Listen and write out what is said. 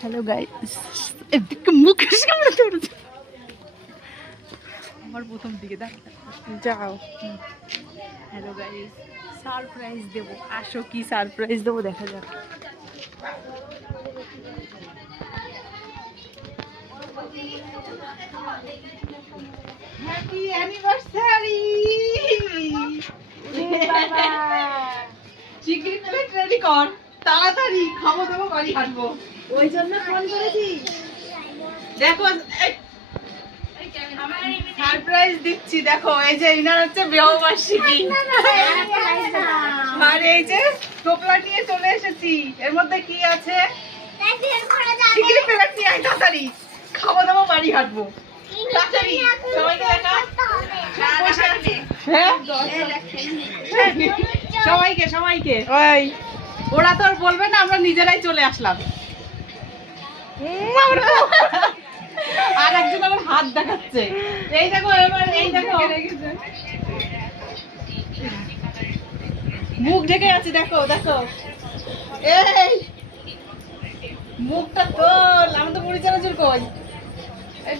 Hello guys, এদিকে মুখ সামনে ধরেছে আমার প্রথম দিকে দেখ যাও। হ্যালো গাইস, সারপ্রাইজ দেবো, আসো কি সারপ্রাইজ দেবো দেখা যাক। Happy anniversary. Chicken plate ready কর তাড়াতাড়ি, খাবো দাবো বাড়ি হাঁটবো। ওই জন্য ফোন করেছি। দেখো সারপ্রাইজ দিচ্ছি, দেখো এই যে ইনার হচ্ছে বিবাহবার্ষিকী, আর এই যে টোপলা নিয়ে চলে এসেছি। এর মধ্যে কি আছে? চিকেন প্লেট নিয়ে আয় তাড়াতাড়ি, খাবো দাবো বাড়ি হাঁটবো তাড়াতাড়ি। সবাইকে দেখা, সবাইকে সবাইকে ওই ওরা তো আর বলবে না, আমরা নিজেরাই চলে আসলাম। আর একজন আমার হাত দেখাচ্ছে, এই দেখো এবার, এই দেখো মুখ ঢেকে আছে, দেখো দেখো এই মুখটা তোল, আমি তো মুড়ি চানাচুর কই। এই